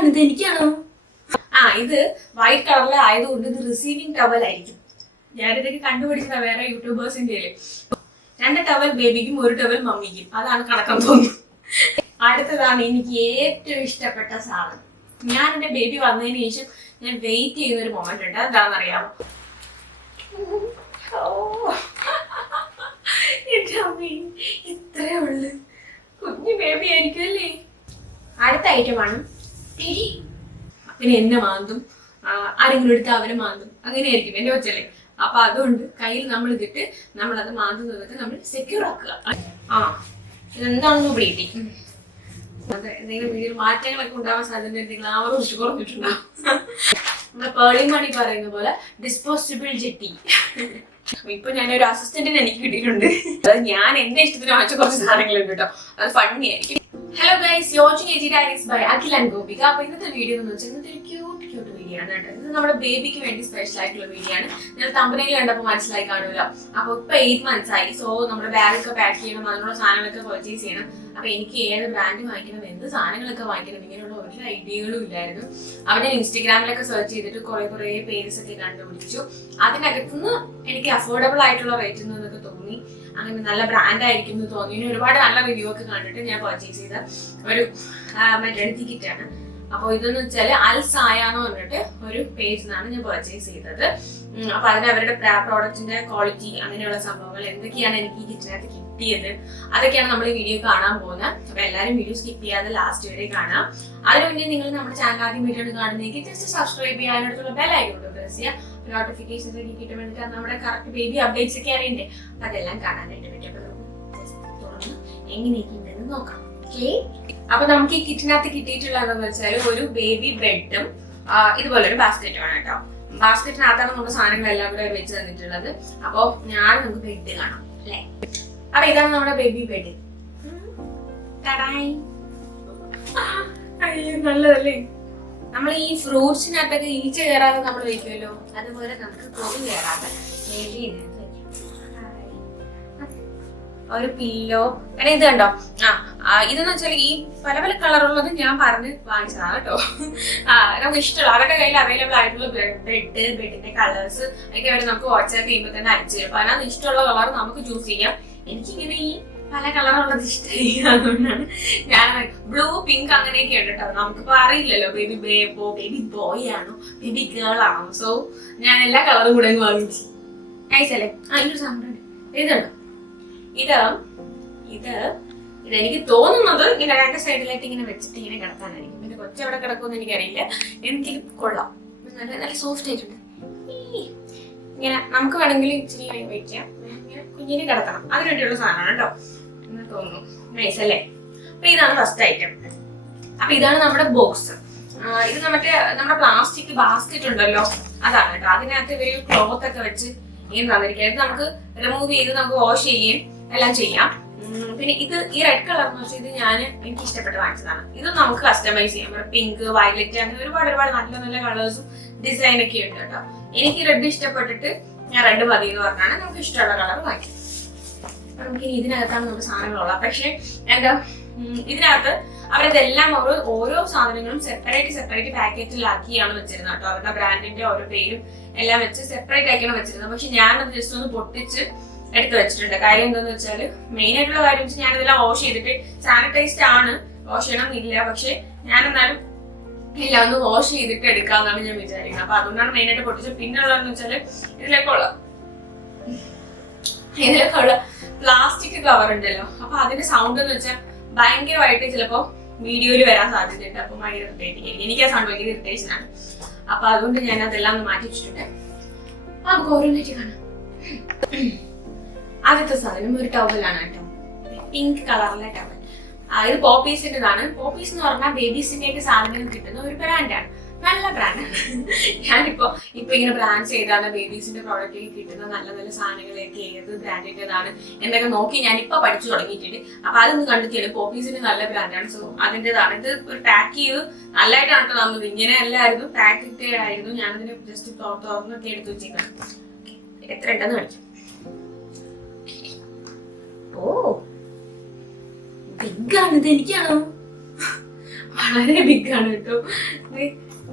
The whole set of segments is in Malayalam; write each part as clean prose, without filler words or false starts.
ആണ് ഇത് എനിക്കാണോ? ഇത് വൈറ്റ് കളറിൽ ആയതുകൊണ്ട് ഇത് റിസീവിംഗ് ടവൽ ആയിരിക്കും. ഞാനിതൊക്കെ കണ്ടുപിടിച്ചതാ വേറെ യൂട്യൂബേഴ്സിന്റെ. 2 ടവൽ ബേബിക്കും 1 ടവൽ മമ്മിക്കും. അതാണ് കണക്കെന്ന് തോന്നുന്നു. അടുത്തതാണ് എനിക്ക് ഏറ്റവും ഇഷ്ടപ്പെട്ട സാധനം. ഞാൻ എന്റെ ബേബി വന്നതിന് ശേഷം ഞാൻ വെയിറ്റ് ചെയ്യുന്ന ഒരു മൊമെന്റ് ഉണ്ട്. എന്താണെന്നറിയാമോ? ഇത്രേ ഉള്ളു. കുഞ്ഞു ബേബി ആയിരിക്കും അല്ലേ? അടുത്ത ഐറ്റമാണ് പിടി. പിന്നെ എന്നെ മാന്തും, ആരെങ്കിലും എടുത്ത് അവരെ മാന്തും, അങ്ങനെയായിരിക്കും എന്റെ കൊച്ചല്ലേ. അപ്പൊ അതുകൊണ്ട് കയ്യിൽ നമ്മൾ ഇതിട്ട് നമ്മളത് മാന്തുന്നതൊക്കെ നമ്മൾ സെക്യൂർ ആക്കുക. ഇതെന്താണെന്ന് പിടി. അതെ, എന്തെങ്കിലും വീഡിയോ മാറ്റങ്ങളൊക്കെ ഉണ്ടാവാൻ സാധ്യത എന്തെങ്കിലും ആവറും കുറഞ്ഞിട്ടുണ്ടാവും. നമ്മുടെ പേളി മണി പറയുന്ന പോലെ ഡിസ്പോസിബിൾ ജെട്ടി. ഇപ്പൊ ഞാനൊരു അസിസ്റ്റന്റിനെ എനിക്ക് കിട്ടിയിട്ടുണ്ട്. അത് ഞാൻ എന്റെ ഇഷ്ടത്തിന് വാങ്ങിച്ച കുറച്ച് സാധനങ്ങളുണ്ട് കേട്ടോ. അത് ഫണ്ണി ആയിരിക്കും. Hello guys, watching AG Diaries by Akhil and Gopika. അപ്പൊ ഇന്നത്തെ വീഡിയോ എന്ന് വെച്ചാൽ ഇന്നത്തെ ഒരു ക്യൂട്ട് വീഡിയോ ആണ് കേട്ടോ. ഇത് നമ്മുടെ ബേബിക്ക് വേണ്ടി സ്പെഷ്യൽ ആയിട്ടുള്ള വീഡിയോ ആണ്. നിങ്ങൾ തമ്പനയിൽ കണ്ടപ്പോൾ മനസ്സിലായി കാണുമല്ലോ. അപ്പൊ ഇപ്പൊ 8 months ആയി. സോ നമ്മുടെ ബാഗൊക്കെ പാക്ക് ചെയ്യണം, അതിനുള്ള സാധനങ്ങളൊക്കെ പർച്ചേസ് ചെയ്യണം. അപ്പൊ എനിക്ക് ഏത് ബ്രാൻഡ് വാങ്ങിക്കണം, എന്ത് സാധനങ്ങളൊക്കെ വാങ്ങിക്കണം, ഇങ്ങനെയുള്ള ഒരു ഐഡിയകളും ഇല്ലായിരുന്നു. അപ്പൊ ഞാൻ ഇൻസ്റ്റഗ്രാമിലൊക്കെ സെർച്ച് ചെയ്തിട്ട് കുറെ പേജസ് ഒക്കെ കണ്ടുപിടിച്ചു. അതിനകത്തുനിന്ന് എനിക്ക് അഫോർഡബിൾ ആയിട്ടുള്ള റേറ്റിൽ നിന്നൊക്കെ തോന്നി. അങ്ങനെ നല്ല ബ്രാൻഡ് ആയിരിക്കും എന്ന് തോന്നി. ഒരുപാട് നല്ല റിവ്യൂ ഒക്കെ കണ്ടിട്ട് ഞാൻ പർച്ചേസ് ചെയ്ത ഒരു മറ്റേ ടിക്കറ്റാണ്. അപ്പൊ ഇതെന്ന് വെച്ചാല് അൽസായ എന്ന് പറഞ്ഞിട്ട് ഒരു പേജിൽ നിന്നാണ് ഞാൻ പർച്ചേസ് ചെയ്തത്. അപ്പൊ അതിന് അവരുടെ പ്രോഡക്റ്റിന്റെ ക്വാളിറ്റി, അങ്ങനെയുള്ള സംഭവങ്ങൾ എന്തൊക്കെയാണ് എനിക്ക് ഈ കിറ്റിനകത്ത് കിട്ടിയത്, അതൊക്കെയാണ് നമ്മൾ ഈ വീഡിയോ കാണാൻ പോകുന്നത്. അപ്പൊ എല്ലാവരും വീഡിയോ സ്കിപ്പ് ചെയ്യാതെ ലാസ്റ്റ് വരെ കാണാം. അതിനു മുന്നേ നിങ്ങൾ നമ്മുടെ ചാനൽ ആദ്യം വീഡിയോ കാണുന്നെങ്കിൽ ജസ്റ്റ് സബ്സ്ക്രൈബ് ചെയ്യുക, അതിനടുത്തുള്ള ബെൽ ഐക്കൺ പ്രസ് ചെയ്യുക. നോട്ടിഫിക്കേഷൻസ് ഒക്കെ കിട്ടാൻ വേണ്ടിയിട്ട് നമ്മുടെ കറക്റ്റ് ബേബി അപ്ഡേറ്റ്സ് ഒക്കെ അറിയണ്ടേ. അപ്പൊ അതെല്ലാം കാണാനായിട്ട് പറ്റും. തുറന്ന് എങ്ങനെയൊക്കെയുണ്ടെന്ന് നോക്കാം. ഓക്കെ, അപ്പൊ നമുക്ക് ഈ കിറ്റിനകത്ത് കിട്ടിയിട്ടുള്ളതെന്ന് വെച്ചാൽ ഒരു ബേബി ബെഡും ഇതുപോലെ ഒരു ബാസ്ക്കറ്റും ആണ് കേട്ടോ. ബാസ്ക്കറ്റിനകത്താണ് നമ്മുടെ സാധനങ്ങളെല്ലാം കൂടെ വെച്ച് തന്നിട്ടുള്ളത്. അപ്പൊ നമുക്ക് ബെഡ് കാണാം അല്ലെ. അപ്പൊ ഇതാണ് നമ്മുടെ ബേബി ബെഡ്. അയ്യോ, നല്ലതല്ലേ. നമ്മൾ ഈ ഫ്രൂട്ട്സിനകത്തൊക്കെ ഈച്ച കയറാതെ നമ്മൾ വെക്കുമല്ലോ, അതുപോലെ നമുക്ക് കൊതു കയറാതെ ഒരു പില്ലോ. കാരണം ഇത് കണ്ടോ, ഇതെന്ന് വെച്ചാൽ ഈ പല പല കളറുള്ളത് ഞാൻ പറഞ്ഞ് വാങ്ങിച്ചതാണ് കേട്ടോ. നമുക്ക് ഇഷ്ടമുള്ള അവരുടെ കയ്യിൽ അവൈലബിൾ ആയിട്ടുള്ള ബെഡിന്റെ കളേഴ്സ് ഒക്കെ അവർ നമുക്ക് വാട്സാപ്പ് ചെയ്യുമ്പോൾ തന്നെ അയച്ചു തരും. അപ്പൊ അതിനകത്ത് ഇഷ്ടമുള്ള കളർ നമുക്ക് ചൂസ് ചെയ്യാം. എനിക്കിങ്ങനെ ഈ പല കളറുള്ളത് ഇഷ്ടമായി, അതുകൊണ്ടാണ് ഞാൻ ബ്ലൂ, പിങ്ക് അങ്ങനെയൊക്കെ ഉണ്ട് കേട്ടോ. നമുക്കിപ്പോ അറിയില്ലല്ലോ ബേബി ബേബി ബോയ് ആണോ ബേബി ഗേൾ ആണോ. സോ ഞാൻ എല്ലാ കളറും കൂടെ വാങ്ങിച്ചു. നൈസല്ലേ. അതിലൊരു സാധനം ഇതുണ്ടോ, ഇതെനിക്ക് തോന്നുന്നത് ഇങ്ങനെ 2 സൈഡിലായിട്ട് ഇങ്ങനെ വെച്ചിട്ട് ഇങ്ങനെ കിടത്താനായിരിക്കും. പിന്നെ കൊച്ചെവിടെ കിടക്കുമെന്ന് എനിക്കറിയില്ല. എനിക്ക് കൊള്ളാം, നല്ല സോഫ്റ്റ് ആയിട്ടുണ്ട്. ഇങ്ങനെ നമുക്ക് വേണമെങ്കിൽ ഇച്ചിരി വെക്കാം, ഇങ്ങനെ കുഞ്ഞിനെ കിടത്തണം, അതിനുവേണ്ടിയുള്ള സാധനമാണ് കേട്ടോ എന്ന് തോന്നുന്നു. നൈസ് അല്ലേ. അപ്പൊ ഇതാണ് ഫസ്റ്റ് ഐറ്റം. അപ്പൊ ഇതാണ് നമ്മുടെ ബോക്സ്. ഇത് നമ്മുടെ പ്ലാസ്റ്റിക് ബാസ്ക്കറ്റ് ഉണ്ടല്ലോ, അതാണ് കേട്ടോ. അതിനകത്ത് ഇവര് ക്ലോത്ത് ഒക്കെ വെച്ച് ഇങ്ങനെ തന്നിരിക്കുക. ഇത് നമുക്ക് റിമൂവ് ചെയ്ത് നമുക്ക് വാഷ് ചെയ്യുകയും എല്ലാം ചെയ്യാം. പിന്നെ ഇത് ഈ റെഡ് കളർ എന്ന് വെച്ചാൽ ഇത് എനിക്ക് ഇഷ്ടപ്പെട്ട് വാങ്ങിച്ചതാണ്. ഇത് നമുക്ക് കസ്റ്റമൈസ് ചെയ്യാം. പിങ്ക്, വയലറ്റ് അങ്ങനെ ഒരുപാട് നല്ല നല്ല കളേഴ്സും ഡിസൈനൊക്കെ ഉണ്ട് കേട്ടോ. എനിക്ക് റെഡ് ഇഷ്ടപ്പെട്ടിട്ട് ഞാൻ റെഡ് മതി എന്ന് പറഞ്ഞാണ് നമുക്ക് ഇഷ്ടമുള്ള കളർ വാങ്ങിച്ചത്. നമുക്ക് ഇതിനകത്താണ് നമുക്ക് സാധനങ്ങളുള്ളത്. പക്ഷെ ഇതിനകത്ത് അവരതെല്ലാം ഓരോ സാധനങ്ങളും സെപ്പറേറ്റ് പാക്കറ്റിലാക്കിയാണ് വെച്ചിരുന്നത് കേട്ടോ. അവരുടെ ബ്രാൻഡിന്റെ ഓരോ പേരും എല്ലാം വെച്ച് സെപ്പറേറ്റ് ആക്കിയാണ് വെച്ചിരുന്നത്. പക്ഷെ ഞാനത് ജസ്റ്റ് ഒന്ന് പൊട്ടിച്ച് എടുത്ത് വെച്ചിട്ടുണ്ട്. കാര്യം എന്താന്ന് വെച്ചാൽ മെയിൻ ആയിട്ടുള്ള കാര്യം വെച്ചാൽ ഞാനിതെല്ലാം വാഷ് ചെയ്തിട്ട് സാനിറ്റൈസ്ഡ് ആണ്, വാഷ് ചെയ്യണമെന്നില്ല. പക്ഷെ ഞാനെന്നാലും എല്ലാം ഒന്ന് വാഷ് ചെയ്തിട്ട് എടുക്കാന്നാണ് ഞാൻ വിചാരിക്കുന്നത്. അപ്പൊ അതുകൊണ്ടാണ് മെയിൻ ആയിട്ട് പൊട്ടിച്ചത്. പിന്നെ ഉള്ളതെന്ന് വെച്ചാല് ഇതിലൊക്കെ ഉള്ള പ്ലാസ്റ്റിക് കവർ ഉണ്ടല്ലോ. അപ്പൊ അതിന്റെ സൗണ്ട് എന്ന് വെച്ചാൽ ഭയങ്കരമായിട്ട് ചിലപ്പോ വീഡിയോയിൽ വരാൻ സാധ്യതയുണ്ട്. അപ്പൊ ഭയങ്കര ഇറിറ്റേറ്റിംഗ് ആയിരിക്കും. എനിക്ക് ആ സൗണ്ട് ഭയങ്കര ഇറിറ്റേഷൻ ആണ്. അപ്പൊ അതുകൊണ്ട് ഞാൻ അതെല്ലാം ഒന്ന് മാറ്റി വെച്ചിട്ടുണ്ട്. നമുക്ക് ഓരോന്നായിട്ട് കാണാം. ആദ്യത്തെ സാധനം ഒരു ടവലാണ് കേട്ടോ, പിങ്ക് കളറിലെ ടവൽ. ഇത് പോപ്പീസിൻ്റെതാണ്. പോപ്പീസ് എന്ന് പറഞ്ഞാൽ ബേബീസിന്റെ ഒക്കെ സാധനങ്ങൾ കിട്ടുന്ന ഒരു ബ്രാൻഡാണ്, നല്ല ബ്രാൻഡാണ്. ഞാനിപ്പോ ഇങ്ങനെ ബ്രാൻഡ് ചെയ്താണ് ബേബീസിന്റെ പ്രോഡക്റ്റിൽ കിട്ടുന്ന നല്ല സാധനങ്ങളൊക്കെ ഏത് ബ്രാൻഡിന്റേതാണ് എന്നൊക്കെ നോക്കി ഞാൻ ഇപ്പൊ പഠിച്ചു തുടങ്ങിയിട്ടുണ്ട്. അപ്പൊ അതൊന്ന് കണ്ടെത്തിയാണ് പോപ്പീസിന്റെ നല്ല ബ്രാൻഡാണ്. സോ അതിൻ്റെതാണ്. ഇത് ഒരു പാക്ക് ചെയ്ത് നല്ലതായിട്ടാണ് തന്നത്. ഇങ്ങനെ അല്ലായിരുന്നു, പാക്കറ്റ് ആയിരുന്നു. ഞാനതിന് ജസ്റ്റ് തുറന്നൊക്കെ എടുത്ത് വെച്ചേക്കാണ്. എത്ര ഉണ്ടെന്ന് കാണിക്കാം. ഓ, ബിഗ് ആണ്. ഇത് എനിക്കാണോ? വളരെ ബിഗ് ആണ് കേട്ടോ.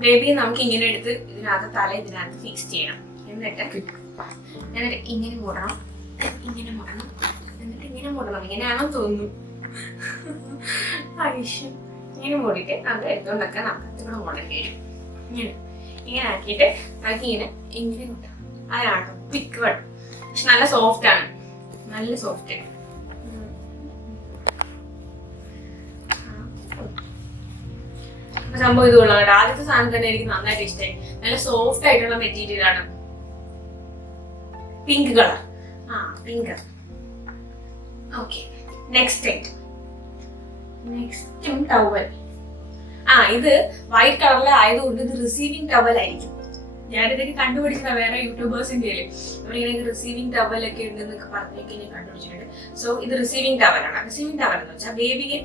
ബേബിയെ നമുക്ക് ഇങ്ങനെ എടുത്ത് ഇതിനകത്ത് തല ഇതിനകത്ത് ഫിക്സ് ചെയ്യണം. എന്നിട്ട് ഇങ്ങനെ മൂടണം, ഇങ്ങനെ മൂടണം, എന്നിട്ട് ഇങ്ങനെ മൂടണം. ഇങ്ങനെയാണെന്ന് തോന്നുന്നു. ആവശ്യം ഇങ്ങനെ മൂടിയിട്ട് അത് എടുത്തോണ്ടൊക്കെ നമുക്ക് ഇവിടെ മൂടേണ്ടി വരും. ഇങ്ങനെ ഇങ്ങനെ ആക്കിയിട്ട് നമുക്ക് ഇങ്ങനെ കൂട്ടാം. അതാണ് പിക്ക് വേർഡ്. പക്ഷെ നല്ല സോഫ്റ്റ് ആണ്, നല്ല സോഫ്റ്റ്. സംഭവം ഇത് കൊള്ളാം കേട്ടോ. ആദ്യത്തെ സാധനം തന്നെ എനിക്ക് നന്നായിട്ട് ഇഷ്ടമായി. നല്ല സോഫ്റ്റ് ആയിട്ടുള്ള മെറ്റീരിയൽ ആണ്. Pink colour. Pink. Okay, next towel. ഇത് വൈറ്റ് കളറിൽ ആയതുകൊണ്ട് ഇത് റിസീവിംഗ് ടവൽ ആയിരിക്കും. ഞാനിതൊക്കെ കണ്ടുപിടിച്ചതാ വേറെ യൂട്യൂബേഴ്സിന്റെ അവരിങ്ങനെ റിസീവിംഗ് ടവൽ ഒക്കെ ഉണ്ടെന്നൊക്കെ പറഞ്ഞൊക്കെ ഞാൻ കണ്ടുപിടിച്ചിട്ടുണ്ട്. സോ ഇത് റിസീവിംഗ് ടവലാണ്. റിസീവിംഗ് ടവൽ എന്ന് വെച്ചാൽ ബേബിക്ക്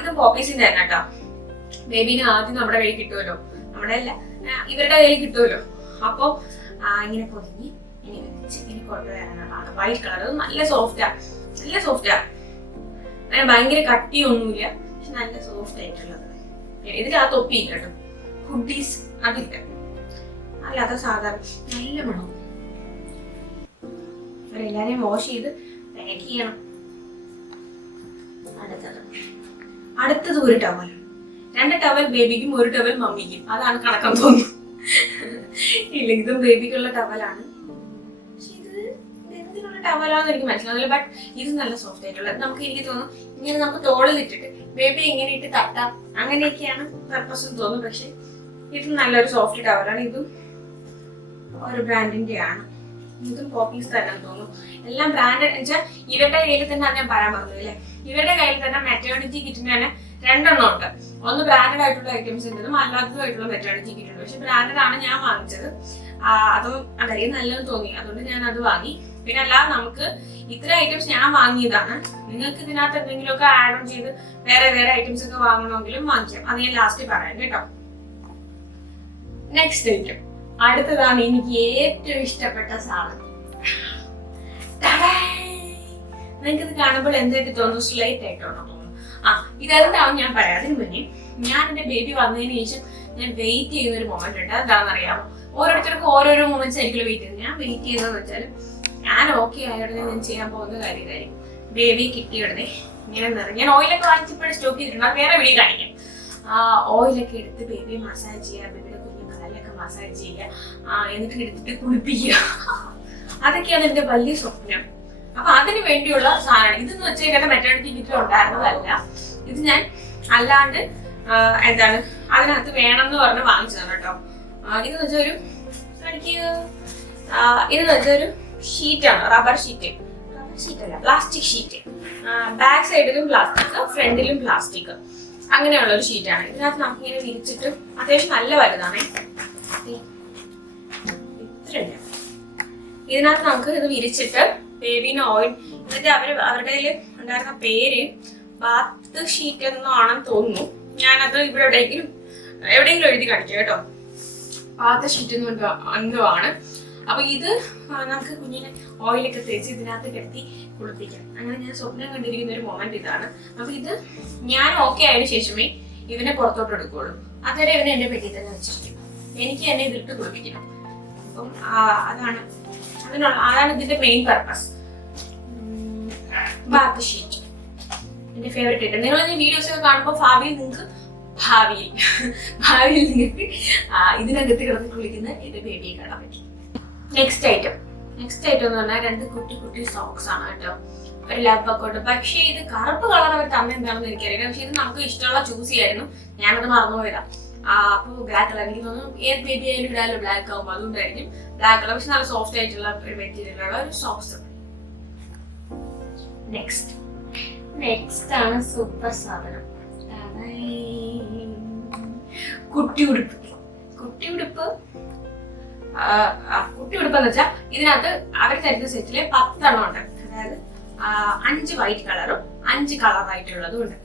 ഇത് പോപ്പീസിന്റെ തന്നെ കേട്ടോ. ബേബിനെ ആദ്യം നമ്മുടെ കയ്യിൽ കിട്ടുമല്ലോ, നമ്മുടെ അല്ല ഇവരുടെ കയ്യിൽ കിട്ടുമല്ലോ. അപ്പൊ ഇങ്ങനെ പൊതിഞ്ഞ് ഇങ്ങനെ വെച്ച് ഇങ്ങനെ കൊണ്ടുവരാനാണ്. വൈറ്റ് കളർ നല്ല സോഫ്റ്റാ, നല്ല സോഫ്റ്റാ. അങ്ങനെ ഭയങ്കര കട്ടിയൊന്നുമില്ല, പക്ഷെ നല്ല സോഫ്റ്റ് ആയിട്ടുള്ളത്. ഇതിനകത്ത് തൊപ്പിയില്ല കേട്ടോ, ഹുഡീസ് അതില്ല, അല്ലാതെ സാധാരണ നല്ല മണം. എല്ലാരെയും വാഷ് ചെയ്ത് പാക്ക് ചെയ്യണം. അടുത്തത് ഒരു ടവൽ. 2 ടവൽ ബേബിക്കും 1 ടവൽ മമ്മിക്കും. അതാണ് കണക്കെന്ന് തോന്നുന്നു. ഇല്ല, ഇതും ബേബിക്കുള്ള ടവലാണ്. പക്ഷെ ഇത് എന്തിനുള്ള ടവലാന്ന് എനിക്ക് മനസ്സിലാവില്ല. ബട്ട് ഇത് നല്ല സോഫ്റ്റ് ആയിട്ടുള്ളത്. നമുക്ക് എനിക്ക് തോന്നുന്നു ഇങ്ങനെ നമുക്ക് തോളിലിട്ടിട്ട് ബേബി എങ്ങനെ ഇട്ട് തട്ടാം, അങ്ങനെയൊക്കെയാണ് പർപ്പസ് തോന്നുന്നു. പക്ഷെ ഇത് നല്ലൊരു സോഫ്റ്റ് ടവലാണ്. ഇതും ഒരു ബ്രാൻഡിന്റെ ആണ്. ഇതും പോപ്പീസ് തന്നെ തോന്നുന്നു. എല്ലാം ബ്രാൻഡഡ് വെച്ചാൽ ഇവരുടെ കയ്യിൽ തന്നെ ഞാൻ പറയാൻ പറഞ്ഞു അല്ലേ. ഇവരുടെ കയ്യിൽ തന്നെ മെറ്റേണിറ്റി കിറ്റിന് തന്നെ 2 എണ്ണം ഉണ്ട്. ഒന്ന് ബ്രാൻഡഡ് ആയിട്ടുള്ള ഐറ്റംസ് ഉണ്ടതും അല്ലാത്തതുമായിട്ടുള്ള മെറ്റേണിറ്റി കിറ്റ് ഉണ്ട്. പക്ഷെ ബ്രാൻഡഡ് ആണ് ഞാൻ വാങ്ങിച്ചത്. അതും അതായത് നല്ലതെന്ന് തോന്നി, അതുകൊണ്ട് ഞാൻ അത് വാങ്ങി. പിന്നെ അല്ലാതെ നമുക്ക് ഇത്ര ഐറ്റംസ് ഞാൻ വാങ്ങിയതാണ്. നിങ്ങൾക്ക് ഇതിനകത്ത് എന്തെങ്കിലുമൊക്കെ ആഡ് ഓൺ ചെയ്ത് വേറെ വേറെ ഐറ്റംസ് ഒക്കെ വാങ്ങണമെങ്കിലും വാങ്ങിക്കാം. അത് ഞാൻ ലാസ്റ്റ് പറയാം കേട്ടോ. നെക്സ്റ്റ് ഐറ്റം, അടുത്തതാണ് എനിക്ക് ഏറ്റവും ഇഷ്ടപ്പെട്ട സാധനം. നിങ്ങൾക്ക് ഇത് കാണുമ്പോൾ എന്തായിട്ട് തോന്നുന്നു? സ്ലൈറ്റ് ആയിട്ടാണോ തോന്നുന്നു? ഇതെന്താവും ഞാൻ പറയാം. അതിന് മുന്നേ ഞാൻ എന്റെ ബേബി വന്നതിന് ശേഷം ഞാൻ വെയിറ്റ് ചെയ്യുന്ന ഒരു മൊമെന്റ് ഉണ്ട്. എന്താണെന്ന് അറിയാമോ? ഓരോരുത്തർക്കും ഓരോരോ മൊമെന്റ്സ് ആയിരിക്കും വെയിറ്റ് ചെയ്യുന്നത്. ഞാൻ വെയിറ്റ് ചെയ്യുന്നതെന്ന് വെച്ചാൽ ഞാൻ ഓക്കെ ആയതുടനെ ഞാൻ ചെയ്യാൻ പോകുന്ന കാര്യം ബേബി കിട്ടിയുടനെ ഇങ്ങനെ നിറഞ്ഞ ഞാൻ ഓയിലൊക്കെ വാങ്ങിച്ചപ്പോഴും സ്റ്റോക്ക് ചെയ്തിട്ടുണ്ട്. അത് വേറെ വീഡിയോ കാണിക്കാം. ഓയിലൊക്കെ എടുത്ത് ബേബി മസാജ് ചെയ്യുക, ബേബിയുടെ കുഞ്ഞു കാലിലൊക്കെ മസാജ് ചെയ്യുക, എന്നിട്ട് എടുത്തിട്ട് കുളിപ്പിക്കുക. അതൊക്കെയാണ് എന്റെ വലിയ സ്വപ്നം. അപ്പൊ അതിന് വേണ്ടിയുള്ള സാധനം ഇതെന്ന് വെച്ചാൽ എന്റെ മെറ്റേണിറ്റി കിറ്റിൽ ഉണ്ടായിരുന്നതല്ല. ഇത് ഞാൻ അല്ലാണ്ട് എന്താണ് അതിനകത്ത് വേണം എന്ന് പറഞ്ഞ് വാങ്ങിച്ചതാണ് കേട്ടോ. ഇതെന്ന് വെച്ചാൽ ഇതെന്ന് വെച്ചാൽ ഒരു ഷീറ്റാണ്, റബ്ബർ ഷീറ്റ്. റബ്ബർ ഷീറ്റ് അല്ല, പ്ലാസ്റ്റിക് ഷീറ്റ്. ബാക്ക് സൈഡിലും പ്ലാസ്റ്റിക്, ഫ്രണ്ടിലും പ്ലാസ്റ്റിക്, അങ്ങനെയുള്ള ഒരു ഷീറ്റാണ്. ഇതിനകത്ത് നമുക്ക് ഇങ്ങനെ വിരിച്ചിട്ട് അത്യാവശ്യം നല്ല വലുതാണേ. ഇത്രയുണ്ട്. ഇതിനകത്ത് നമുക്ക് ഇത് വിരിച്ചിട്ട് ബേബിന് ഓയിൽ എന്നിട്ട് അവരുടെ ഉണ്ടായിരുന്ന പേര് ബാത്ത് ഷീറ്റ് എന്നാണെന്ന് തോന്നുന്നു. ഞാനത് ഇവിടെ എവിടെയെങ്കിലും എഴുതി കാണിക്കാം കേട്ടോ. ബാത്ത് ഷീറ്റ് എന്തോ ആണ്. അപ്പൊ ഇത് നമുക്ക് കുഞ്ഞിനെ ഓയിലൊക്കെ തേച്ച് ഇതിനകത്ത് കിടത്തി കുളിപ്പിക്കാം. അങ്ങനെ ഞാൻ സ്വപ്നം കണ്ടിരിക്കുന്ന ഒരു മൊമെന്റ് ഇതാണ്. അപ്പൊ ഇത് ഞാൻ ഓക്കെ ആയതിനു ശേഷമേ ഇവനെ പുറത്തോട്ട് എടുക്കുള്ളൂ. അതുവരെ ഇവനെ എന്റെ പെട്ടി തന്നെ വെച്ചിരിക്കും. എനിക്ക് എന്നെ ഇതിട്ട് കുളിപ്പിക്കണം. അപ്പം അതാണ് ഇതിന്റെ മെയിൻ പർപ്പസ്. ബാത്ത് ഷീറ്റ് എന്റെ ഫേവറേറ്റ് ആയിട്ട്. നിങ്ങൾ വീഡിയോസ് ഒക്കെ കാണുമ്പോൾ ഭാവിയിൽ നിങ്ങൾക്ക് ഇതിനകത്ത് കിടന്ന് കുളിക്കുന്ന എന്റെ ബേബിയെ കാണാൻ പറ്റും. നെക്സ്റ്റ് ഐറ്റം എന്ന് പറഞ്ഞാൽ 2 കുട്ടി സോക്സ് ആണ് കേട്ടോ. ഒരു ലവ് അക്കൗണ്ട്. പക്ഷേ ഇത് കറുപ്പ് കളർ അവർ തന്നെ എന്താണെന്ന് എനിക്കറിയില്ല. പക്ഷെ ഇത് നമുക്ക് ഇഷ്ടമുള്ള ചൂസ് ചെയ്യായിരുന്നു. ഞാനത് മറന്നുപോയതാ. അപ്പൊ ബ്ലാക്ക് കളർ എനിക്ക് തോന്നുന്നു ഏത് ബേബി ആയാലും ഇടാലോ ബ്ലാക്ക് ആകുമ്പോൾ, അതുകൊണ്ടായിരിക്കും ബ്ലാക്ക് കളർ. പക്ഷെ നല്ല സോഫ്റ്റ് ആയിട്ടുള്ള ഒരു മെറ്റീരിയലുള്ള ഒരു സോക്സ്. നെക്സ്റ്റ് ആണ് സൂപ്പർ സാധനം, കുട്ടിയുടുപ്പ് എന്ന് വെച്ചാൽ ഇതിനകത്ത് അവർ തരുന്ന സെറ്റില് 10 എണ്ണം ഉണ്ട്. അതായത് 5 വൈറ്റ് കളറും 5 കളറായിട്ടുള്ളതും ഉണ്ട്.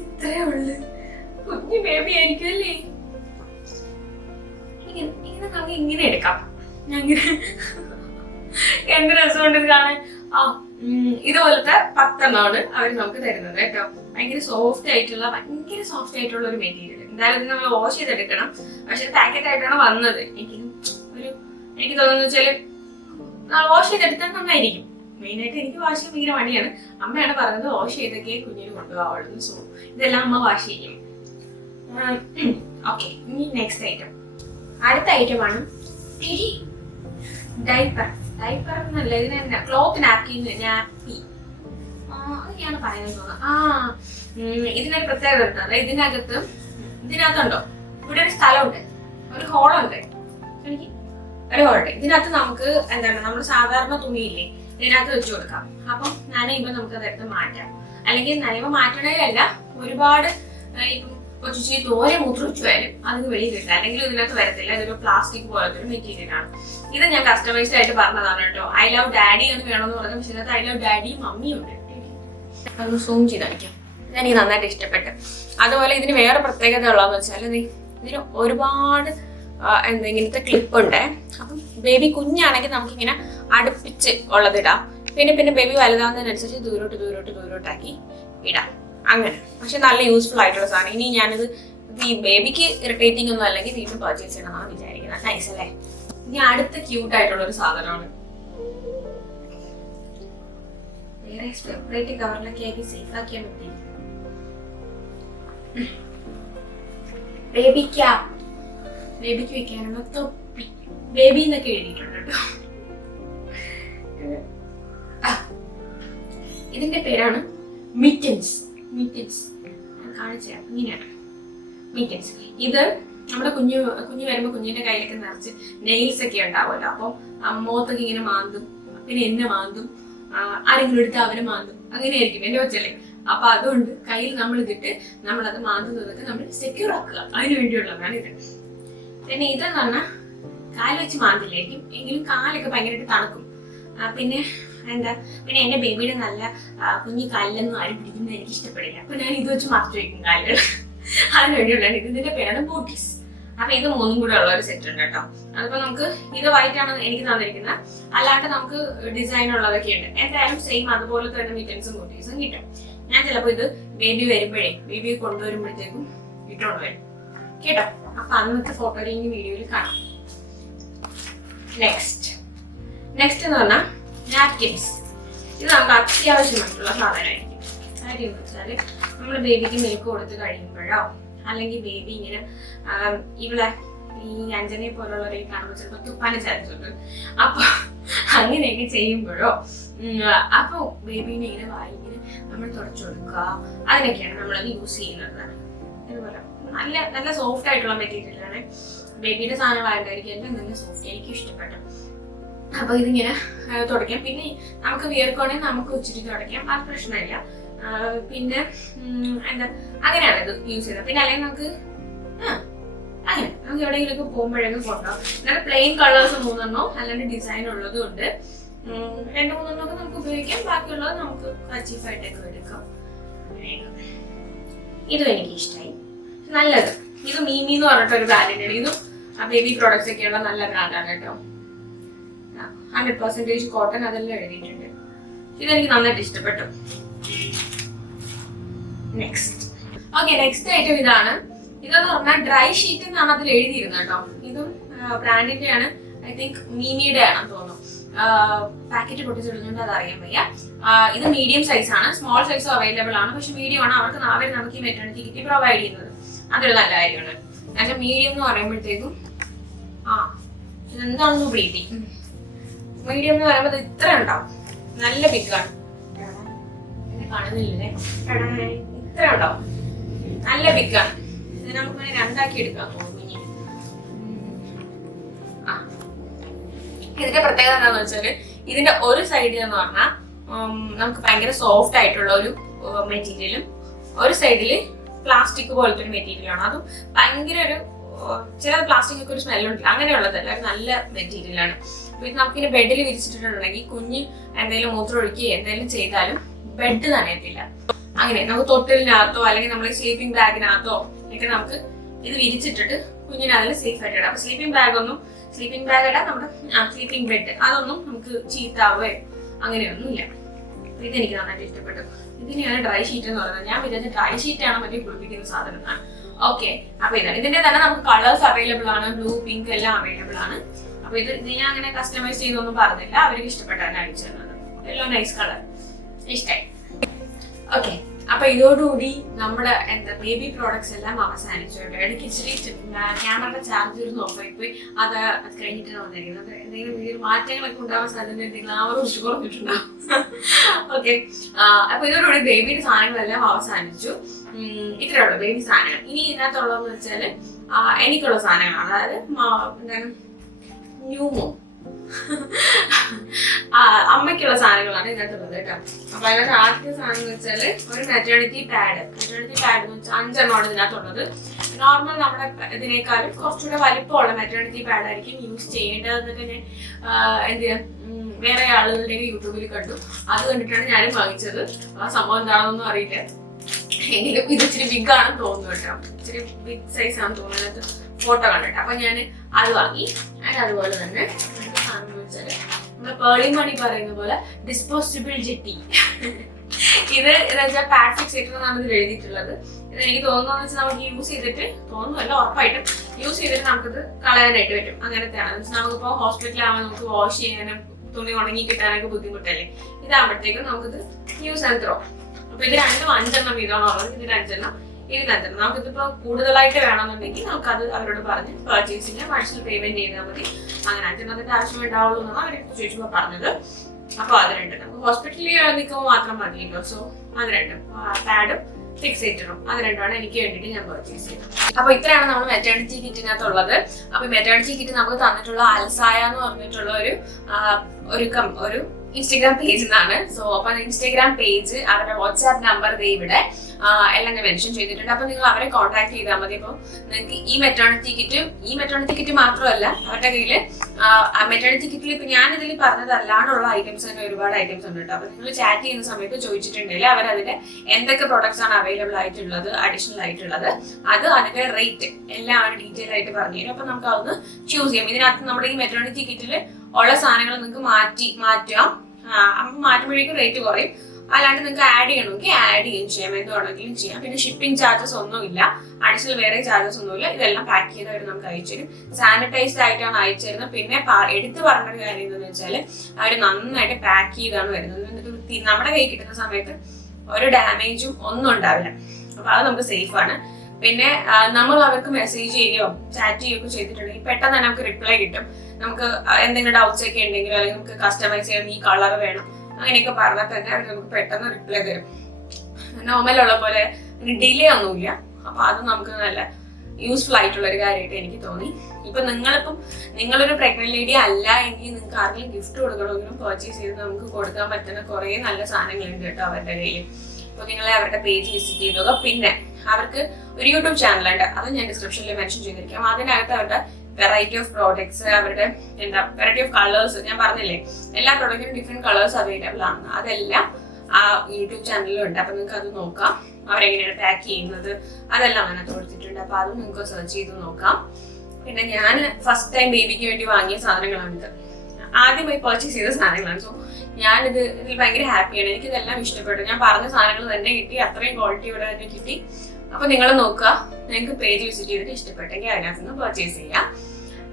ഇത്രേ ഉള്ളു. കുഞ്ഞു ബേബി ആയിരിക്കും അല്ലേ. ഇങ്ങനെ നമുക്ക് ഇങ്ങനെ എടുക്കാം. ഞാൻ എന്ത് രസമുണ്ട് ഇത് കാണാൻ. ഇതുപോലത്തെ 10 എണ്ണമാണ് അവർ നമുക്ക് തരുന്നത് കേട്ടോ. ഭയങ്കര സോഫ്റ്റ് ആയിട്ടുള്ള ഒരു മെറ്റീരിയൽ. എന്തായാലും ഇത് നമ്മൾ വാഷ് ചെയ്തെടുക്കണം. പക്ഷെ പാക്കറ്റ് ആയിട്ടാണ് വന്നത്. എനിക്ക് തോന്നുന്നു വെച്ചാല് വാഷ് ചെയ്തെടുത്താൽ നന്നായിരിക്കും. മെയിനായിട്ട് എനിക്ക് വാഷ് ചെയ്യാൻ ഭയങ്കര മടിയാണ്. അമ്മയാണ് പറഞ്ഞത് വാഷ് ചെയ്തൊക്കെ കുഞ്ഞിന് കൊണ്ടുപോകാവുള്ളൂ. സോ ഇതെല്ലാം അമ്മ വാഷ് ചെയ്യും. ഓക്കെ, ഇനി നെക്സ്റ്റ് ഐറ്റം. അടുത്ത ഐറ്റമാണ് ഡൈപ്പർ. ഡൈപ്പർ എന്നല്ല, ഇതിനെ ക്ലോത്ത് നാപ്പി അതൊക്കെയാണ് പറയുന്നത് തോന്നുന്നത്. ഇതിനൊരു പ്രത്യേകത ഉണ്ട്. അതായത് ഇതിനകത്തുണ്ടോ ഇവിടെ ഒരു സ്ഥലമുണ്ട്, ഒരു ഹോളുണ്ട്. എനിക്ക് ഒരു ഹോളുണ്ട്. ഇതിനകത്ത് നമുക്ക് എന്താണ് നമ്മൾ സാധാരണ തുണിയില്ലേ ഇതിനകത്ത് വെച്ച് കൊടുക്കാം. അപ്പം നനയുമ്പോൾ നമുക്ക് അതെടുത്ത് മാറ്റാം. അല്ലെങ്കിൽ നനയുമ്പോൾ മാറ്റണേ അല്ല, ഒരുപാട് ഇപ്പം കൊച്ചു തോരെ മൂത്രമൊഴിച്ചു വരും അതിന് വെളിയിൽ കിട്ടുക. അല്ലെങ്കിൽ ഇതിനകത്ത് വരത്തില്ല. ഇതൊരു പ്ലാസ്റ്റിക് പോലത്തെ ഒരു മെറ്റീരിയൽ ആണ്. ഇത് ഞാൻ കസ്റ്റമൈസ്ഡ് ആയിട്ട് പറഞ്ഞതാണ് കേട്ടോ. ഐ ലവ് ഡാഡി എന്ന് വേണമെന്ന് പറഞ്ഞ പക്ഷേ ഇതിനകത്ത് ഐ ലവ് ഡാഡി മമ്മിയും ഉണ്ട്. അതൊന്ന് സൂം ചെയ്ത് കാണിക്കാം. എനിക്ക് നന്നായിട്ട് ഇഷ്ടപ്പെട്ടു. അതുപോലെ ഇതിന് വേറെ പ്രത്യേകത ഉള്ളതെന്ന് വെച്ചാൽ ഇതിന് ഒരുപാട് ഇങ്ങനത്തെ ക്ലിപ്പ് ഉണ്ട്. അപ്പം ബേബി കുഞ്ഞാണെങ്കിൽ നമുക്കിങ്ങനെ അടുപ്പിച്ച് ഉള്ളതിടാം. പിന്നെ ബേബി വലുതാവുന്നതിനനുസരിച്ച് ദൂരോട്ടാക്കി ഇടാം. അങ്ങനെ പക്ഷെ നല്ല യൂസ്ഫുൾ ആയിട്ടുള്ള സാധനം. ഇനി ഞാനിത് ഈ ബേബിക്ക് ഇറിറ്റേറ്റിംഗ് ഒന്നും അല്ലെങ്കിൽ വീണ്ടും പർച്ചേസ് ചെയ്യണമെന്നാണ് വിചാരിക്കുന്നത്. നൈസ് അല്ലേ? ഇനി അടുത്ത ക്യൂട്ട് ആയിട്ടുള്ള ഒരു സാധനമാണ്. വേറെ സെപ്പറേറ്റ് കവറിലൊക്കെ ആക്കി സേഫ് ആക്കിയാൽ മതി. ബേബിക്ക് വെക്കാനുള്ള തൊപ്പി. ബേബി എന്നൊക്കെ എഴുതിയിട്ടുണ്ട് കേട്ടോ. ഇതിന്റെ പേരാണ് മിറ്റൻസ്. കാണിച്ചാ ഇങ്ങനെയാണ് മിറ്റൻസ്. ഇത് നമ്മുടെ കുഞ്ഞു വരുമ്പോ കുഞ്ഞിന്റെ കയ്യിലൊക്കെ നിറച്ച് നെയിൽസ് ഒക്കെ ഉണ്ടാവുമല്ലോ. അപ്പൊ മുഖത്തൊക്കെ ഇങ്ങനെ മാന്തും, പിന്നെ എന്നെ മാന്തും, ആരെങ്കിലും എടുത്ത് അവരെ മാന്തും, അങ്ങനെയായിരിക്കും എന്റെ കൊച്ചല്ലേ. അപ്പൊ അതുകൊണ്ട് കയ്യിൽ നമ്മൾ ഇതിട്ട് നമ്മളത് മാന്തുന്നതൊക്കെ നമ്മൾ സെക്യൂർ ആക്കുക. അതിന് വേണ്ടിയുള്ളതാണ് ഇത്. പിന്നെ ഇതെന്ന് പറഞ്ഞാൽ കാല് വെച്ച് മാന്തില്ലായിരിക്കും, എങ്കിലും കാലൊക്കെ ഭയങ്കരമായിട്ട് തണുക്കും. പിന്നെ എന്റെ ബേബിയുടെ നല്ല കുഞ്ഞി കാലിലൊന്നും ആരും പിടിക്കുന്നത് എനിക്ക് ഇഷ്ടപ്പെടില്ല. അപ്പൊ ഞാൻ ഇത് വെച്ച് മറച്ചു വയ്ക്കും കാലുകൾ. അതിന് വേണ്ടിയുള്ളതാണ്. ഇതിന്റെ പേരാണ് ബൂട്ടീസ്. അപ്പൊ ഇത് 3 കൂടെ ഉള്ള ഒരു സെറ്റ് ഉണ്ട് കേട്ടോ. അതിപ്പോ നമുക്ക് ഇത് വൈറ്റ് ആണ് എനിക്ക് തന്നിരിക്കുന്നത്. അല്ലാണ്ട് നമുക്ക് ഡിസൈൻ ഉള്ളതൊക്കെ ഉണ്ട്. എന്തായാലും സെയിം അതുപോലെ തന്നെ മിറ്റൻസും ബൂട്ടീസും കിട്ടും. ഞാൻ ചിലപ്പോ ഇത് ബേബിയെ കൊണ്ടുവരുമ്പോഴത്തേക്കും ഇട്ടുകൊണ്ട് വരും കേട്ടോ. അപ്പൊ അന്നത്തെ ഫോട്ടോയിൽ വീഡിയോയിൽ കാണാം. നെക്സ്റ്റ് എന്ന് പറഞ്ഞാൽ നാപ്കിൻസ്. ഇത് നമുക്ക് അത്യാവശ്യമായിട്ടുള്ള സാധനമായിരിക്കും. കാര്യം എന്ന് വെച്ചാല് നമ്മൾ ബേബിക്ക് മിൽക്ക് കൊടുത്ത് കഴിയുമ്പോഴോ അല്ലെങ്കിൽ ബേബി ഇങ്ങനെ ഇവിടെ ഈ അഞ്ജനെ പോലുള്ളവരെ കാണുമ്പോൾ ചിലപ്പോൾ തുപ്പാനെ ചാൻസുണ്ട്. അപ്പൊ അങ്ങനെയൊക്കെ ചെയ്യുമ്പോഴോ അപ്പൊ ബേബീനെ ഇങ്ങനെ വായിങ്ങനെ നമ്മൾ തുടച്ചു കൊടുക്കുക, അതിനൊക്കെയാണ് നമ്മളത് യൂസ് ചെയ്യുന്നത്. അതുപോലെ നല്ല സോഫ്റ്റ് ആയിട്ടുള്ള മെറ്റീരിയലാണ്. ബേബിയുടെ സാധനങ്ങളായിട്ടായിരിക്കും എല്ലാം നല്ല സോഫ്റ്റ്, എനിക്ക് ഇഷ്ടപ്പെട്ടു. അപ്പൊ ഇതിങ്ങനെ തുടയ്ക്കാം. പിന്നെ നമുക്ക് വിയർക്കുകയാണെങ്കിൽ നമുക്ക് ഉച്ചിരി തുടയ്ക്കാം, അത് പ്രശ്നമില്ല. പിന്നെ അങ്ങനെയാണ് ഇത് യൂസ് ചെയ്തത്. പിന്നെ അല്ലെങ്കിൽ നമുക്ക് എവിടെയെങ്കിലൊക്കെ പോകുമ്പോഴേക്കും കൊണ്ടുപോകാം. എന്നിട്ട് പ്ലെയിൻ കളേഴ്സ് 3 അല്ലാണ്ട് ഡിസൈൻ ഉള്ളതും ഉണ്ട്. 2-3 നമുക്ക് ഉപയോഗിക്കാം. ബാക്കിയുള്ളത് നമുക്ക് കർച്ചീഫായിട്ടൊക്കെ എടുക്കാം. ഇതും എനിക്ക് ഇഷ്ടമായി, നല്ലത്. ഇത് മീമി എന്ന് പറഞ്ഞിട്ട് ഒരു ബ്രാൻഡിന്റെ. ഇതും ബേബി പ്രോഡക്ട്സ് ഒക്കെയുള്ള നല്ല ബ്രാൻഡാണ് കേട്ടോ. 100% കോട്ടൺ അതെല്ലാം എഴുതിയിട്ടുണ്ട്. ഇതെനിക്ക് നന്നായിട്ട് ഇഷ്ടപ്പെട്ടു. നെക്സ്റ്റ് ഐറ്റം ഇതാണ്. ഇതെന്ന് പറഞ്ഞാൽ ഡ്രൈ ഷീറ്റ് എന്നാണ് അതിൽ എഴുതിയിരുന്നത് കേട്ടോ. ഇതും ബ്രാൻഡിന്റെ ആണ്. ഐ തിങ്ക് മീമിയുടെ ആണെന്ന് തോന്നുന്നു. പാക്കറ്റ് പൊട്ടിച്ചിടുന്നുണ്ട്, അത് അറിയാൻ വയ്യ. ഇത് മീഡിയം സൈസ് ആണ്. സ്മോൾ സൈസും അവൈലബിൾ ആണ്. പക്ഷെ മീഡിയം ആണ് അവർ നമുക്ക് ഈ മെറ്റേണിറ്റി കിറ്റ് പ്രൊവൈഡ് ചെയ്യുന്നത്. അതൊരു നല്ല കാര്യമാണ്. പക്ഷെ മീഡിയം എന്ന് പറയുമ്പോഴത്തേക്കും ഇതെന്താണെന്ന് ബ്രീതി. മീഡിയം എന്ന് പറയുമ്പോൾ ഇത്ര ഉണ്ടാവും. നല്ല ബിഗാണ്. കാണുന്നില്ലേ? ഇത്ര ഉണ്ടാവും. നല്ല ബിഗാണ്. ഇത് നമുക്ക് 2 ആക്കി എടുക്കാം തോന്നുന്നു. ഇതിന്റെ പ്രത്യേകത എന്താണെന്ന് വെച്ചാല് ഇതിന്റെ ഒരു സൈഡിൽ എന്ന് പറഞ്ഞാൽ നമുക്ക് ഭയങ്കര സോഫ്റ്റ് ആയിട്ടുള്ള ഒരു മെറ്റീരിയലും ഒരു സൈഡില് പ്ലാസ്റ്റിക് പോലത്തെ ഒരു മെറ്റീരിയലാണ്. അതും ഭയങ്കര ചില പ്ലാസ്റ്റിക് ഒക്കെ ഒരു സ്മെല്ലുണ്ട്. അങ്ങനെയുള്ളതല്ല, നല്ല മെറ്റീരിയലാണ്. ഇത് നമുക്കിനി ബെഡിൽ വിരിച്ചിട്ടുണ്ടെങ്കിൽ കുഞ്ഞ് എന്തെങ്കിലും മൂത്രം ഒഴിക്കുകയോ എന്തെങ്കിലും ചെയ്താലും ബെഡ് നനയത്തില്ല. അങ്ങനെ നമുക്ക് തൊട്ടിലിനകത്തോ അല്ലെങ്കിൽ നമ്മൾ സ്ലീപ്പിംഗ് ബാഗിനകത്തോ ഒക്കെ നമുക്ക് ഇത് വിരിച്ചിട്ടിട്ട് കുഞ്ഞിനെ അതിൽ സേഫ് ആയിട്ട് ഇടാം. അപ്പൊ സ്ലീപ്പിംഗ് ബാഗ് അല്ല, നമ്മുടെ സ്ലീപ്പിംഗ് ബെഡ്, അതൊന്നും നമുക്ക് ചീത്താവുകയോ അങ്ങനെയൊന്നുമില്ല. ഇതെനിക്ക് നന്നായിട്ട് ഇഷ്ടപ്പെട്ടു. ഇതിനെയാണ് ഡ്രൈ ഷീറ്റ് എന്ന് പറയുന്നത്. ഞാൻ വിചാരിച്ച ഡ്രൈ ഷീറ്റ് ആണ് മറ്റേ കുളിപ്പിക്കുന്ന സാധനമാണ്. ഓക്കെ, അപ്പൊ ഇതാണ്. ഇതിന്റെ തന്നെ നമുക്ക് കളേഴ്സ് അവൈലബിൾ ആണ്, ബ്ലൂ, പിങ്ക് എല്ലാം അവൈലബിൾ ആണ്. അപ്പൊ ഇത് ഞാൻ അങ്ങനെ കസ്റ്റമൈസ് ചെയ്തൊന്നും പറഞ്ഞില്ല, അവർക്ക് ഇഷ്ടപ്പെട്ടാണ് അയച്ചു തന്നത്. എല്ലാം നൈസ് കളർ, ഇഷ്ടായി. ഓക്കെ, അപ്പൊ ഇതോടുകൂടി നമ്മുടെ ബേബി പ്രോഡക്ട്സ് എല്ലാം അവസാനിച്ചു. ഇടയ്ക്ക് ഇച്ചിരി ക്യാമറയുടെ ചാർജ് ഒരു ഓഫായി പോയി. അത് കഴിഞ്ഞിട്ടാണ് വന്നിരിക്കുന്നത്. എന്തെങ്കിലും വീഡിയോ മാറ്റങ്ങളൊക്കെ ഉണ്ടാവാൻ സാധ്യത എന്തെങ്കിലും ആ ഒരു ഉച്ച കുറഞ്ഞിട്ടുണ്ടാവും. ഓക്കെ, അപ്പൊ ഇതോടുകൂടി ബേബിയുടെ സാധനങ്ങളെല്ലാം അവസാനിച്ചു. ഇത്രയേ ഉള്ളൂ ബേബി സാധനങ്ങൾ. ഇനി ഇതിനകത്തുള്ളതെന്ന് വെച്ചാല് എനിക്കുള്ള സാധനങ്ങളാണ്. അതായത് എന്താണ് ന്യൂമോ അമ്മയ്ക്കുള്ള സാധനങ്ങളാണ് ഇതിനകത്തുള്ളത് കേട്ടോ. അപ്പൊ അതിനകത്ത് ആദ്യത്തെ സാധനം എന്ന് വെച്ചാല് ഒരു മെറ്റേണിറ്റി പാഡ് എന്ന് വെച്ചാൽ 5 എണ്ണമാണ് ഇതിനകത്തുള്ളത്. നോർമൽ നമ്മുടെ ഇതിനേക്കാളും കുറച്ചുകൂടെ വലിപ്പമുള്ള മെറ്റേണിറ്റി പാഡ് ആയിരിക്കും യൂസ് ചെയ്യേണ്ടതെന്നൊക്കെ ഞാൻ വേറെ ആളുകളുടെ യൂട്യൂബിൽ കണ്ടു. അത് കണ്ടിട്ടാണ് ഞാനും വാങ്ങിച്ചത്. ആ സംഭവം എന്താണെന്നൊന്നും അറിയില്ല, എങ്കിലും ഇത് ഇച്ചിരി ബിഗ് ആണെന്ന് തോന്നുന്നു കേട്ടോ. ഇച്ചിരി ബിഗ് സൈസ് ആണെന്ന് തോന്നുന്നു അതിനകത്ത് ഫോട്ടോ കണ്ടിട്ട്. അപ്പൊ ഞാൻ അത് വാങ്ങി. അതുപോലെ തന്നെ സാധനം വെച്ചാല് നമ്മുടെ പേളി മണി പറയുന്ന പോലെ ഡിസ്പോസിബിൾ ജെട്ടി. ഇത് വെച്ചാൽ പാഡ് ഫിക്സേറ്റർ എന്നാണ് ഇതിൽ എഴുതിയിട്ടുള്ളത്. ഇത് എനിക്ക് തോന്നുന്നു വെച്ചാൽ നമുക്ക് യൂസ് ചെയ്തിട്ട് തോന്നുന്നല്ല, ഉറപ്പായിട്ടും യൂസ് ചെയ്തിട്ട് നമുക്കിത് കളയാനായിട്ട് പറ്റും. അങ്ങനത്തെയാണ് നമുക്കിപ്പോ ഹോസ്പിറ്റലാകുമ്പോൾ നമുക്ക് വാഷ് ചെയ്യാനും തുണി ഉണങ്ങി കിട്ടാനൊക്കെ ബുദ്ധിമുട്ടല്ലേ. ഇതാകുമ്പോഴത്തേക്കും നമുക്കിത് യൂസ് ആൻഡ് ത്രോ. അപ്പൊ ഇത് രണ്ടും 5 എണ്ണം വീതമാണ് ഉള്ളത്. ഇതിൽ 5 എണ്ണം, ഇതിൽ 5 എണ്ണം. നമുക്കിതിപ്പോ കൂടുതലായിട്ട് വേണമെന്നുണ്ടെങ്കിൽ നമുക്കത് അവരോട് പറഞ്ഞ് പർച്ചേസ് ചെയ്യാം, വാട്സപ്പിൽ പേയ്മെന്റ് ചെയ്താൽ മതി. അങ്ങനെ 5 എണ്ണത്തിന്റെ ആവശ്യം ഉണ്ടാവുള്ളൂ എന്നാണ് അവർ ചോദിച്ചപ്പോ പറഞ്ഞത്. അപ്പൊ അത് രണ്ടും നമുക്ക് ഹോസ്പിറ്റലിൽ നിൽക്കുമ്പോൾ മാത്രം മതിയല്ലോ. സോ അത് രണ്ടും, പാഡും ഫിക്സേറ്ററും, അത് രണ്ടുമാണ് എനിക്ക് വേണ്ടിയിട്ട് ഞാൻ പർച്ചേസ് ചെയ്തത്. അപ്പൊ ഇത്രയാണ് നമ്മൾ മെറ്റേണിറ്റി കിറ്റിനകത്തുള്ളത്. അപ്പൊ മെറ്റേണിറ്റി കിറ്റ് നമുക്ക് തന്നിട്ടുള്ള അൽസായ എന്ന് പറഞ്ഞിട്ടുള്ള ഒരു ഇൻസ്റ്റഗ്രാം പേജിൽ നിന്നാണ്. സോ അപ്പൊ ഇൻസ്റ്റഗ്രാം പേജ്, അവരുടെ വാട്സ്ആപ്പ് നമ്പർ ഇവിടെ എല്ലാം ഞാൻ മെൻഷൻ ചെയ്തിട്ടുണ്ട്. അപ്പൊ നിങ്ങൾ അവരെ കോൺടാക്ട് ചെയ്താൽ മതി. അപ്പൊ നിങ്ങൾക്ക് ഈ മെറ്റേണിറ്റി കിറ്റ് മാത്രമല്ല, അവരുടെ കയ്യില് മെറ്റേണിറ്റി കിറ്റിൽ ഇപ്പൊ ഞാൻ ഇതിൽ പറഞ്ഞതല്ലാണ്ടുള്ള ഐറ്റംസ് തന്നെ ഒരുപാട് ഐറ്റംസ് ഉണ്ട് കേട്ടോ. അപ്പൊ നിങ്ങൾ ചാറ്റ് ചെയ്യുന്ന സമയത്ത് ചോദിച്ചിട്ടുണ്ടെങ്കിൽ അവരതിന്റെ എന്തൊക്കെ പ്രോഡക്ട്സ് ആണ് അവൈലബിൾ ആയിട്ടുള്ളത്, അഡീഷണൽ ആയിട്ടുള്ളത്, അതിന്റെ റേറ്റ് എല്ലാം അവർ ഡീറ്റെയിൽ ആയിട്ട് പറഞ്ഞു തരും. അപ്പൊ നമുക്ക് അതൊന്ന് ചൂസ് ചെയ്യാം. ഇതിനകത്ത് നമ്മുടെ ഈ മെറ്റേണിറ്റി കിറ്റിൽ ഉള്ള സാധനങ്ങൾ നിങ്ങൾക്ക് മാറ്റാം. അപ്പൊ മാറ്റുമ്പോഴേക്കും റേറ്റ് കുറയും. അല്ലാണ്ട് നിങ്ങൾക്ക് ആഡ് ചെയ്യണമെങ്കിൽ ആഡ് ചെയ്യാം, എന്തുവാണെങ്കിലും ചെയ്യാം. പിന്നെ ഷിപ്പിംഗ് ചാർജസ് ഒന്നുമില്ല, അഡീഷണൽ വേറെ ചാർജസ് ഒന്നുമില്ല. ഇതെല്ലാം പാക്ക് ചെയ്ത് അവർ നമുക്ക് അയച്ചു തരും. സാനിറ്റൈസ്ഡ് ആയിട്ടാണ് അയച്ചു തരുന്നത്. പിന്നെ എടുത്തു പറഞ്ഞ ഒരു കാര്യം എന്താണെന്ന് വെച്ചാൽ അവർ നന്നായിട്ട് പാക്ക് ചെയ്താണ് വരുന്നത്. എന്നിട്ട് നമ്മുടെ കയ്യിൽ കിട്ടുന്ന സമയത്ത് ഒരു ഡാമേജും ഒന്നും ഉണ്ടാവില്ല. അപ്പൊ അത് നമുക്ക് സേഫ് ആണ്. പിന്നെ നമ്മൾ അവർക്ക് മെസ്സേജ് ചെയ്യുകയോ ചാറ്റ് ചെയ്യുകയോ ചെയ്തിട്ടുണ്ടെങ്കിൽ പെട്ടെന്ന് തന്നെ നമുക്ക് റിപ്ലൈ കിട്ടും. നമുക്ക് എന്തെങ്കിലും ഡൗട്ട്സ് ഒക്കെ ഉണ്ടെങ്കിലോ അല്ലെങ്കിൽ നമുക്ക് കസ്റ്റമൈസ് ചെയ്യണം, ഈ കളർ വേണം, അങ്ങനെയൊക്കെ പറഞ്ഞാൽ തന്നെ അവർ നമുക്ക് പെട്ടെന്ന് റിപ്ലൈ തരും. നോർമലുള്ള പോലെ ഡിലേ ഒന്നുമില്ല. അപ്പൊ അത് നമുക്ക് നല്ല യൂസ്ഫുൾ ആയിട്ടുള്ള ഒരു കാര്യമായിട്ട് എനിക്ക് തോന്നി. ഇപ്പൊ നിങ്ങളൊരു പ്രഗ്നന്റ് ലേഡി അല്ല എങ്കിൽ നിങ്ങൾക്ക് ആർക്കെങ്കിലും ഗിഫ്റ്റ് കൊടുക്കണമെങ്കിലും പർച്ചേസ് ചെയ്ത് നമുക്ക് കൊടുക്കാൻ പറ്റുന്ന കുറെ നല്ല സാധനങ്ങളുണ്ട് കേട്ടോ അവരുടെ കയ്യിൽ. അപ്പൊ നിങ്ങളെ അവരുടെ പേജ് വിസിറ്റ് ചെയ്തോക. പിന്നെ അവർക്ക് ഒരു യൂട്യൂബ് ചാനലുണ്ട്, അത് ഞാൻ ഡിസ്ക്രിപ്ഷനിൽ മെൻഷൻ ചെയ്തിരിക്കാം. അതിനകത്ത് അവരുടെ വെറൈറ്റി ഓഫ് പ്രോഡക്ട്സ്, അവരുടെ വെറൈറ്റി ഓഫ് കളേഴ്സ്, ഞാൻ പറഞ്ഞില്ലേ എല്ലാ പ്രോഡക്റ്റിനും ഡിഫറെന്റ് കളേഴ്സ് അവൈലബിൾ ആണ്. അതെല്ലാം ആ യൂട്യൂബ് ചാനലിലും ഉണ്ട്. അപ്പൊ നിങ്ങൾക്ക് അത് നോക്കാം, അവരെങ്ങനെയാണ് പാക്ക് ചെയ്യുന്നത്, അതെല്ലാം അതിനകത്ത് കൊടുത്തിട്ടുണ്ട്. അപ്പൊ അതും നിങ്ങൾക്ക് സെർച്ച് ചെയ്ത് നോക്കാം. പിന്നെ ഞാൻ ഫസ്റ്റ് ടൈം ബേബിക്ക് വേണ്ടി വാങ്ങിയ സാധനങ്ങളാണിത്, ആദ്യമായി പർച്ചേസ് ചെയ്ത സാധനങ്ങളാണ്. സോ ഇതിൽ ഭയങ്കര ഹാപ്പിയാണ്. എനിക്കിതെല്ലാം ഇഷ്ടപ്പെട്ടു. ഞാൻ പറഞ്ഞ സാധനങ്ങൾ തന്നെ കിട്ടി, അത്രയും ക്വാളിറ്റിയോടെ തന്നെ കിട്ടി. അപ്പൊ നിങ്ങൾ നോക്കുക, നിങ്ങൾക്ക് പേജ് വിസിറ്റ് ചെയ്തിട്ട് ഇഷ്ടപ്പെട്ടെങ്കിൽ അതിനകത്ത് നിന്ന് പർച്ചേസ് ചെയ്യാം.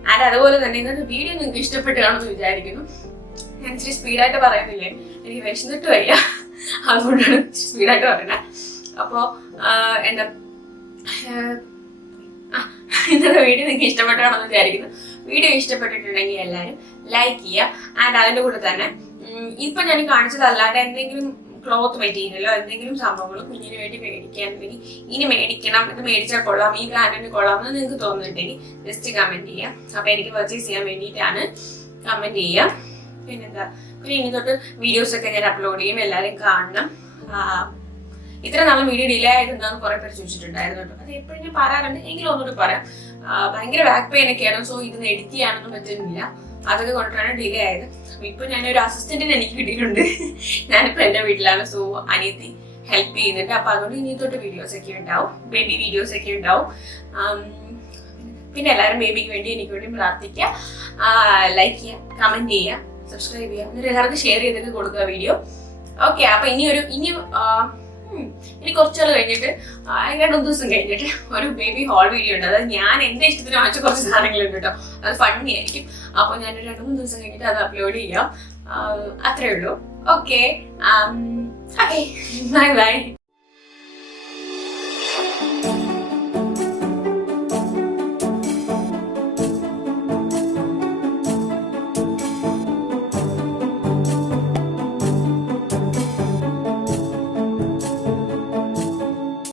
ആൻഡ് അതുപോലെ തന്നെ ഇന്നത്തെ വീഡിയോ നിങ്ങൾക്ക് ഇഷ്ടപ്പെട്ടാണെന്ന് വിചാരിക്കുന്നു. ഞാൻ ഇച്ചിരി സ്പീഡായിട്ട് പറയുന്നില്ലേ, എനിക്ക് വിശന്നിട്ട് വയ്യ, അതുകൊണ്ടാണ് സ്പീഡായിട്ട് പറയുന്നത്. അപ്പോ ഇന്നത്തെ വീഡിയോ നിങ്ങൾക്ക് ഇഷ്ടപ്പെട്ടാണെന്ന് വിചാരിക്കുന്നു. വീഡിയോ ഇഷ്ടപ്പെട്ടിട്ടുണ്ടെങ്കിൽ എല്ലാവരും ലൈക്ക് ചെയ്യുക. ആൻഡ് അതിന്റെ കൂടെ തന്നെ ഇപ്പൊ ഞാൻ കാണിച്ചതല്ലാണ്ട് എന്തെങ്കിലും ക്ലോത്ത് മെറ്റീരിയലോ എന്തെങ്കിലും സംഭവങ്ങൾ കുഞ്ഞിന് വേണ്ടി മേടിക്കാനുണ്ടെങ്കിൽ ഇനി മേടിക്കണം, ഇത് മേടിച്ചാൽ കൊള്ളാം, ഈ ബ്രാൻഡിന് കൊള്ളാം എന്ന് നിങ്ങൾക്ക് തോന്നുന്നുണ്ടെങ്കിൽ ജസ്റ്റ് കമന്റ് ചെയ്യാം. അപ്പൊ എനിക്ക് പർച്ചേസ് ചെയ്യാൻ വേണ്ടിയിട്ടാണ്, കമന്റ് ചെയ്യാം. പിന്നെന്താ, പിന്നെ ഇനി തൊട്ട് വീഡിയോസ് ഒക്കെ ഞാൻ അപ്ലോഡ് ചെയ്യും, എല്ലാവരും കാണണം. ഇത്ര നാളെ വീഡിയോ ഡിലേ ആയത് എന്താന്ന് കുറെ പേര് ചോദിച്ചിട്ടുണ്ടായിരുന്നു കേട്ടോ. അത് എപ്പോഴും ഞാൻ പറയാറുണ്ട്, എങ്കിലും ഒന്നുകൂടി പറയാം. ഭയങ്കര ബാക്ക് പെയിൻ ഒക്കെയാണ്. സോ ഇതിന് എഡിറ്റ് ചെയ്യാനൊന്നും പറ്റുന്നില്ല, അതൊക്കെ കൊണ്ടിട്ടാണ് ഡിലേ ആയത്. ഇപ്പൊ ഞാനൊരു അസിസ്റ്റന്റിനെ എനിക്ക് കിട്ടിയിട്ടുണ്ട്. ഞാനിപ്പോ എന്റെ വീട്ടിലാണ്. സോ അനിയത്തി ഹെൽപ്പ് ചെയ്യുന്നുണ്ട്. അപ്പൊ അതുകൊണ്ട് ഇനി തൊട്ട് വീഡിയോസ് ഒക്കെ ഉണ്ടാവും, ബേബി വീഡിയോസ് ഒക്കെ ഉണ്ടാവും. പിന്നെ എല്ലാവരും ബേബിക്ക് വേണ്ടി എനിക്ക് വേണ്ടി പ്രാർത്ഥിക്കുക, ലൈക്ക് ചെയ്യുക, കമന്റ് ചെയ്യുക, സബ്സ്ക്രൈബ് ചെയ്യുക, എന്നിട്ട് എല്ലാവർക്കും ഷെയർ ചെയ്തിട്ട് കൊടുക്കുക വീഡിയോ. ഓക്കെ, അപ്പൊ ഇനി കുറച്ചാൾ കഴിഞ്ഞിട്ട് 2 ദിവസം കഴിഞ്ഞിട്ട് ഒരു ബേബി ഹോൾ വീഡിയോ ഉണ്ട്. അതായത് ഞാൻ എന്റെ ഇഷ്ടത്തിന് വാങ്ങിച്ച കുറച്ച് സാധനങ്ങളുണ്ട് കേട്ടോ. അത് ഫണ്ണി ആയിരിക്കും. അപ്പൊ ഞാൻ 2-3 ദിവസം കഴിഞ്ഞിട്ട് അത് അപ്ലോഡ് ചെയ്യാം. അത്രേ ഉള്ളൂ. Okay, bye bye.